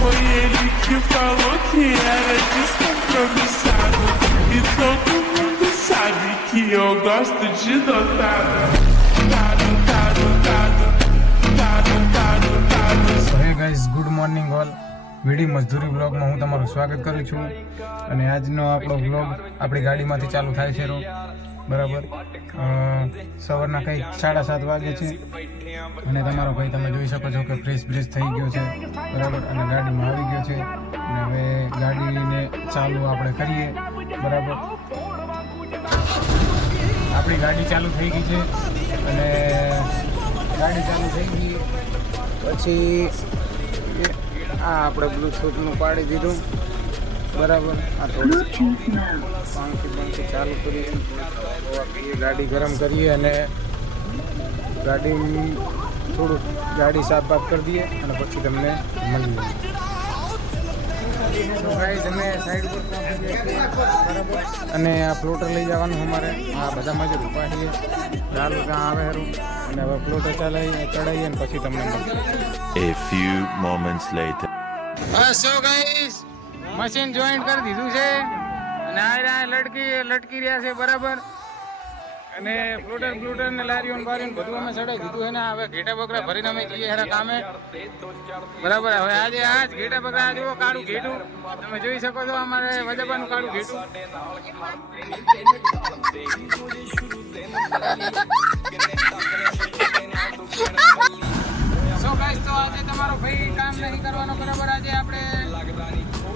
Foi ele que falou que era descompromissado. E todo mundo sabe que eu gosto de dotado. Hey guys, good morning all. વીડી મજદૂરી બ્લોગમાં હું તમારું સ્વાગત કરું છું. અને આજનો આપણો બ્લોગ આપણી ગાડીમાંથી ચાલુ થાય છે બરાબર. સવારના કંઈક 7:30 વાગે છે અને તમારો ભાઈ તમે જોઈ શકો છો કે ફ્રેશ થઈ ગયો છે બરાબર, અને ગાડીમાં આવી ગયો છે. અને હવે ગાડીને ચાલુ આપણે કરીએ બરાબર. આપણી ગાડી ચાલુ થઈ ગઈ છે અને ગાડી ચાલુ થઈ ગઈ પછી આ આપણે બ્લૂટૂથનું પાડી દીધું બરાબર. આ થોડું પંખી ચાલુ કરી ગાડી ગરમ કરીએ અને થોડુંક ગાડી સાફ બાફ કરી દઈએ અને પછી તમને મળીએ. તો ગાઈસ અમે સાઈડ પર પહોંચી ગયા બરાબર. અને આ ફ્લોટર લઈ જવાનું અમારે. આ બધા મજૂર ઉભા છીએ, ચાલુ ત્યાં આવે ખરું. અને હવે ફ્લોટર ચડાવીએ અને પછી તમને મળીએ. A few moments later. So guys, machine joint કરી દીધું છે અને આ લટકી રહ્યા છે બરાબર. અને ફ્લોટર ને લારીઓ બારીઓ બધું અમે ચડાવી દીધું છે ને. હવે ઘેટા બકરા ભરીને અમે જઈએ હેરા કામે બરાબર. હવે આજે આ જ ઘેટા બકરા જુઓ, કાળું ઘેટું તમે જોઈ શકો છો, અમારે વજબાનું કાળું ઘેટું. સો ગાઈસ, તો આજે તમારો ભાઈ કામ નહીં કરવાનો બરાબર. આજે આપણે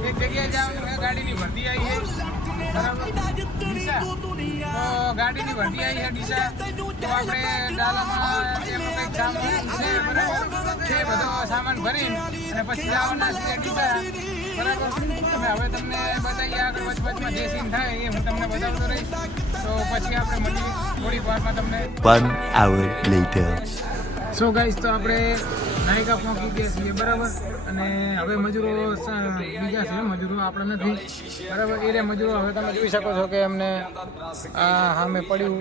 એક જગ્યાએ જવાનું છે, ગાડીની ભરતી આવી છે બરાબર. ડીસા તો ગાડીની ભરતી આવી છે ડીસા. તો આપણે ડાલામાં કંઈક સામાન છે બરાબર, એ બધો સામાન ભરીને અને પછી જવાના છે ડીસા બરાબર. હવે તમને બતાવીએ આગળ વચમાં જે સીન થાય એ હું તમને બતાવતો રહીશ. તો પછી આપણે મળીએ થોડીક વારમાં તમને. 1 hour later. સો ગાઈસ, તો આપણે નાયકા પહોંચી ગયા છીએ બરાબર. અને હવે મજૂરો બીજા છે, મજૂરો આપણે નથી બરાબર. એ મજૂરો હવે તમે જોઈ શકો છો કે અમને આ સામે પડ્યું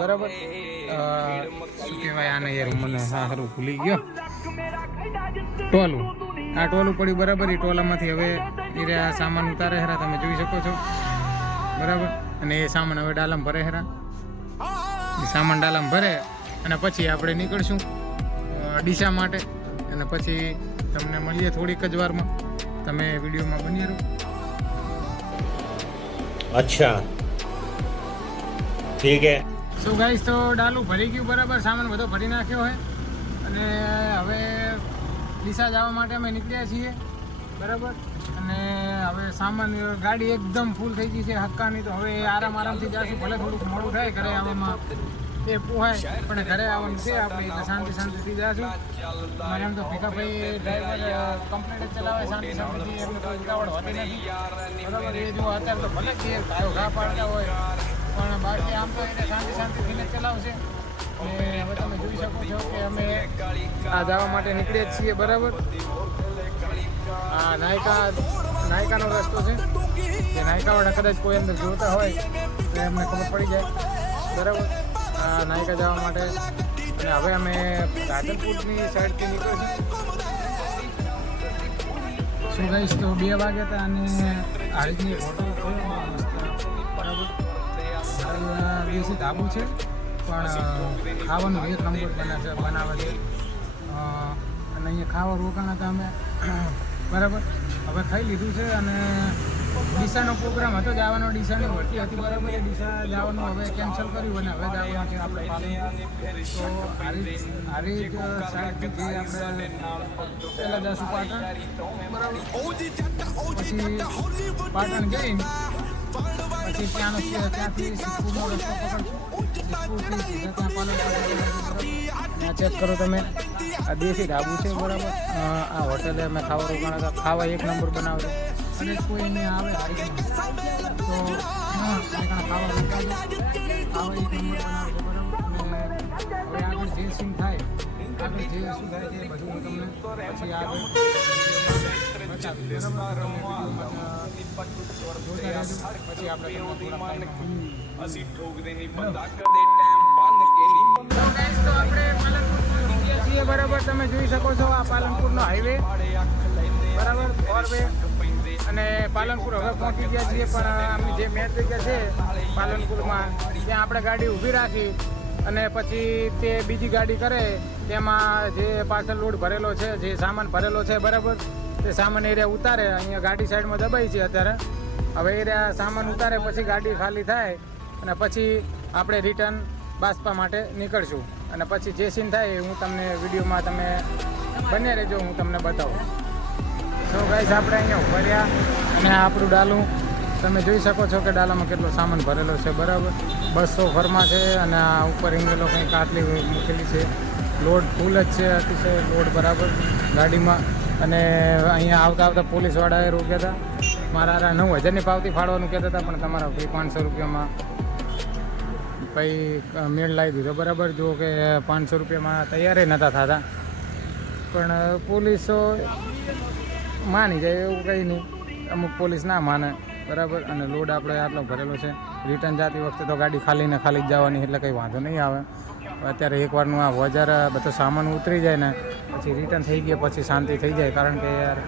બરાબર. શું કહેવાય આને યાર, મને સારું ભૂલી ગયો. ટોલું, આ ટોલું પડ્યું બરાબર. એ ટોલામાંથી હવે એ સામાન ઉતારે હેરા, તમે જોઈ શકો છો બરાબર. અને એ સામાન હવે ડાલામાં ભરે હેરા. એ સામાન ડાલામાં ભરે અને પછી આપણે નીકળશું ડીસા માટે. અને પછી તમને મળીએ થોડીક જ વારમાં. તમે વિડીયોમાં બની રહો. અચ્છા, ઠીક હે. સો ગાઈસ, તો ડાલું ભરી ગયું બરાબર, સામાન બધો ભરી નાખ્યો હોય. અને હવે ડીસા જવા માટે અમે નીકળ્યા છીએ બરાબર. અને હવે સામાન ગાડી એકદમ ફૂલ થઈ ગઈ છે હક્કાની. તો હવે આરામથી જઈશું, ભલે થોડુંક મોડું થાય ઘરે આવવામાં એ પોહાય, પણ ઘરે આવવાનું છે આપણે, એટલે શાંતિથી જઈશું. મને એમ તો ભીખાભાઈ ડ્રાઈવર કમ્પ્લીટ જ ચલાવે શાંતિથી, એમને કોઈ ઉતાવળ હોતી નથી બરાબર. એ જો અત્યારે તો ભલે કે ઘા પાડતા હોય, પણ બાકી આમ તો એને શાંતિથી જ ચલાવશે. અને હવે તમે જોઈ શકો છો કે અમે આ જવા માટે નીકળીએ જ છીએ બરાબર. આ નાયકાનો રસ્તો છે. જે નાયકાવાળા કદાચ કોઈ અંદર જોતા હોય તો એમને ખબર પડી જાય બરાબર. આ નાયકા જવા માટે. અને હવે અમે રાધનપુરની સાઈડથી નીકળીશું. શું ગાઈસ, તો 2 વાગ્યા હતા અને હારીજની હોટલ છે બરાબર. દેશી ધાબુ છે, પણ ખાવાનું એક નંબર બનાવે છે. અને અહીંયા ખાવા રોકાણ હતા અમે બરાબર. હવે ખાઈ લીધું છે અને ડીસાનો પ્રોગ્રામ હતો જવાનો, ડીસાની ભરતી હતી બરાબર. એ ડીસા જવાનું હવે કેન્સલ કર્યું અને હવે જવાનું છે આપણે પાલનપુર. તો હારીજ સાઈડથી આપણે પહેલાં જઈશું પાટણ બરાબર. પછી પાટણ જઈને પછી ત્યાંથી સિદ્ધપુરનો રસ્તો પકડશું. સિદ્ધપુરથી ત્યાં પાલનપુર. ચેક કરો તમે, આ દેશી ઢાબુ છે બરાબર. આ હોટેલે અમે ખાવા રોકાણા હતા. ખાવા એક નંબર બનાવજો અને કોઈને આવે હારી તો ખાવા રોકાજો, ખાવા એક નંબર બનાવજો બરાબર. અને હવે આગળ જે સીન થાય, આગળ જે શું થાય છે એ બધું હું તમને પછી આગળ બતાવીશ બરાબર. જોતા રહેજો, પછી આપણે બરાબર. તમે જોઈ શકો છો આ પાલનપુરનો હાઈવે બરાબર. આવે. અને પાલનપુર હવે પહોંચી ગયા છીએ, પણ આમની જે મેન જગ્યા છે પાલનપુરમાં ત્યાં આપણે ગાડી ઊભી રાખી અને પછી તે બીજી ગાડી કરે તેમાં જે પાછળ લોડ ભરેલો છે, જે સામાન ભરેલો છે બરાબર, તે સામાન એરિયા ઉતારે. અહીંયા ગાડી સાઈડમાં દબાઈ છે અત્યારે. હવે એરિયા સામાન ઉતારે પછી ગાડી ખાલી થાય અને પછી આપણે રિટર્ન બાસ્પા માટે નીકળશું. અને પછી જે સીન થાય હું તમને વિડીયોમાં તમે બને રહેજો, હું તમને બતાવું. સો ગાઈસ આપણે અહીંયા ઉભા રહ્યા અને આપણું ડાલું તમે જોઈ શકો છો કે ડાલામાં કેટલો સામાન ભરેલો છે બરાબર. 200 ફરમાં છે અને આ ઉપર ઇંગેલો કંઈક આટલી મૂકેલી છે. લોડ ફૂલ જ છે, અતિશય લોડ બરાબર ગાડીમાં. અને અહીંયા આવતા આવતા પોલીસવાળાએ રોક્યા હતા. મારા 9,000ની પાવતી ફાળવાનું કહેતા હતા, પણ તમારા ભાઈ 500 રૂપિયામાં ભાઈ મેળ લાવી દીધો બરાબર. જો કે 500 રૂપિયામાં તૈયાર નહોતા થતા, પણ પોલીસો માની જાય એવું કંઈ નહીં. અમુક પોલીસ ના માને બરાબર. અને લોડ આપણે આટલો ભરેલો છે. રિટર્ન જતી વખતે તો ગાડી ખાલી ને ખાલી જ જવાની, એટલે કંઈ વાંધો નહીં આવે. અત્યારે એકવારનું આ વજાર બધો સામાન ઉતરી જાય ને પછી રિટર્ન થઈ ગયા પછી શાંતિ થઈ જાય. કારણ કે યાર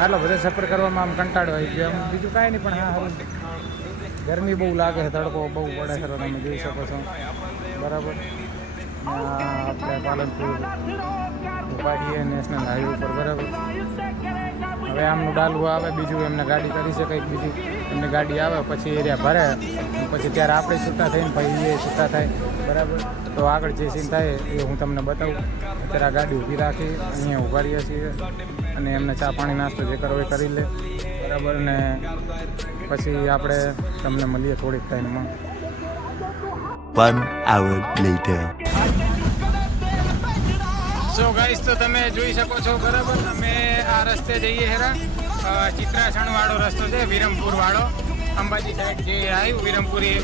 આટલો બધો સફર કરવામાં આમ કંટાળો આવી ગયો. આમ બીજું કાંઈ નહીં, પણ હા ગરમી બહુ લાગે છે, તડકો બહુ પડે છે, તમે જોઈ શકો છો બરાબર. આપણે પાલનપુર ઉભા છીએ નેશનલ હાઈવે ઉપર બરાબર. હવે આમનું ડાલવું આવે, બીજું એમને ગાડી કરી છે કંઈક બીજી એમની ગાડી આવે પછી એરિયા ભરે, પછી ત્યારે આપણે છૂટા થઈને ભાઈ એ છૂટા થાય બરાબર. તો આગળ જે સીન થાય એ હું તમને બતાવું. અત્યારે આ ગાડી ઊભી રાખી અહીંયા ઊભા રહીએ છીએ અને એમને ચા પાણી નાસ્તો જે કરવો એ કરી લે બરાબર. ને પછી આપણે તમને મળીએ થોડીક ટાઈમમાં. 1 hour later. સો ગાઈસ તો તમે જોઈ શકો છો બરાબર. અમે આ રસ્તે જઈએ હેરા ચિત્રાસણ વાળો રસ્તો છે, વિરમપુર વાળો, અંબાજી સાઈડ જે આવ્યું વિરમપુર એ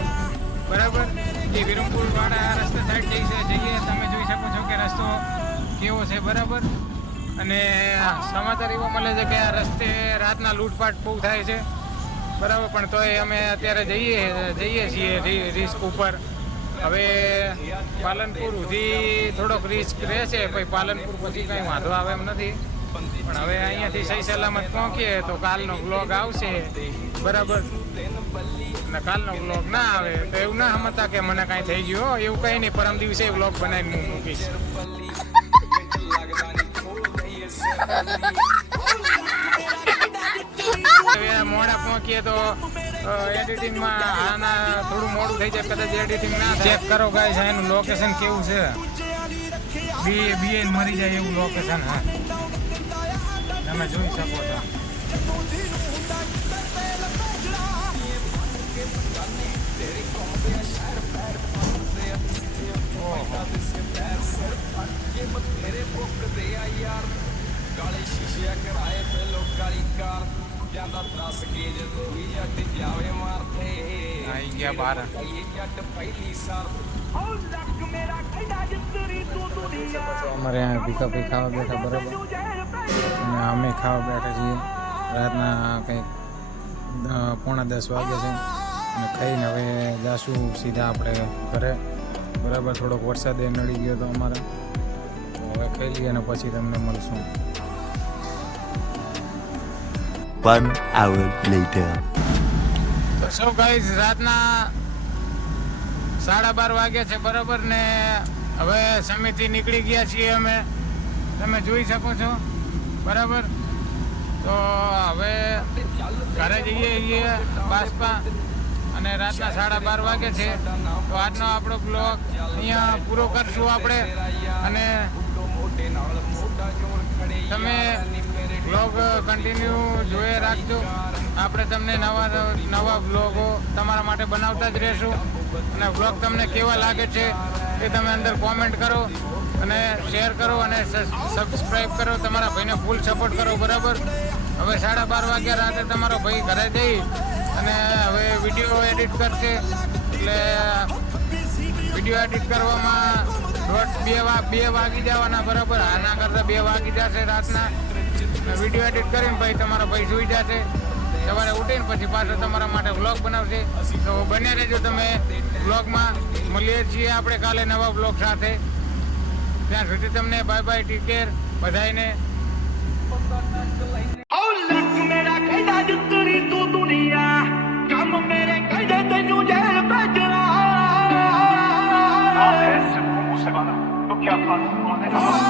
બરાબર. એ વિરમપુર વાળા આ રસ્તે સાઈડ જઈએ. તમે જોઈ શકો છો કે રસ્તો કેવો છે બરાબર. અને સમાચાર એવો મળે છે કે આ રસ્તે રાતના લૂંટફાટ બહુ થાય છે બરાબર. પણ તોય અમે અત્યારે જઈએ છીએ રિસ્ક ઉપર. હવે પાલનપુર સુધી થોડોક રિસ્ક રહેશે, પછી પાલનપુર પછી કંઈ વાંધો આવે એમ નથી. પણ હવે અહીંયાથી સહી સલામત પહોંચીએ તો કાલનો વ્લોગ આવશે બરાબર. અને કાલનો વ્લોગ ના આવે તો એવું ના સમજતા કે મને કાંઈ થઈ ગયું, એવું કંઈ નહીં. પરમ દિવસે વ્લોગ બનાવીને હું મૂકીશ. મોડા પહોંચીએ તો એડિટિંગમાં આના થોડું મોડું થઈ જાય, કદાચ એડિટિંગ ના ચેક કરો ગાઈસ. એનું લોકેશન કેવું છે, બે મરી જાય એવું લોકેશન. હા તમે જોઈ શકો છો. ગયા બાર અમારે અહીંયા ભીખાભાઈ ખાવા બેઠા બરાબર. અને અમે ખાવા બેઠા છીએ. રાતના કંઈક 9:45 વાગે છે અને ખાઈને હવે જાશું સીધા આપણે ઘરે બરાબર. થોડોક વરસાદ એ નડી ગયો તો અમારે, તો હવે ખાઈ લઈએ અને પછી તમને મળશું. 1 hour later. સો ગાઈઝ રાતના 12:30 વાગ્યા છે બરાબર. ને હવે સમીથી નીકળી ગયા છીએ અમે, તમે જોઈ શકો છો બરાબર. તો હવે ઘરે જઈએ છીએ બાસ્પા અને રાતના 12:30 વાગે છે. તો આજનો આપણો બ્લોગ અહીંયા પૂરો કરશું આપણે. અને તમે બ્લોગ કન્ટિન્યુ જોઈ રાખજો. આપણે તમને નવા બ્લોગો તમારા માટે બનાવતા જ રહેશું. અને બ્લોગ તમને કેવા લાગે છે એ તમે અંદર કોમેન્ટ કરો અને શેર કરો અને સબસ્ક્રાઈબ કરો. તમારા ભાઈને ફૂલ સપોર્ટ કરો બરાબર. હવે 12:30 વાગ્યા રાતે તમારો ભાઈ ઘરે જઈ અને હવે વિડીયો એડિટ કરશે. એટલે વિડીયો એડિટ કરવામાં 2 વાગી જવાના બરાબર. આના કરતાં 2 વાગી જશે રાતના. વિડીયો એડિટ કરીને ભાઈ તમારો ભાઈ સુઈ જશે. સવારે ઉઠીને પછી પાછો તમારા માટે વ્લોગ બનાવશે. તો બને રહેજો તમે વ્લોગમાં. મળીએ છીએ આપણે કાલે નવા વ્લોગ સાથે. ત્યાં સુધી તમને બાય બાય, ટેક કેર બધાને. क्या बात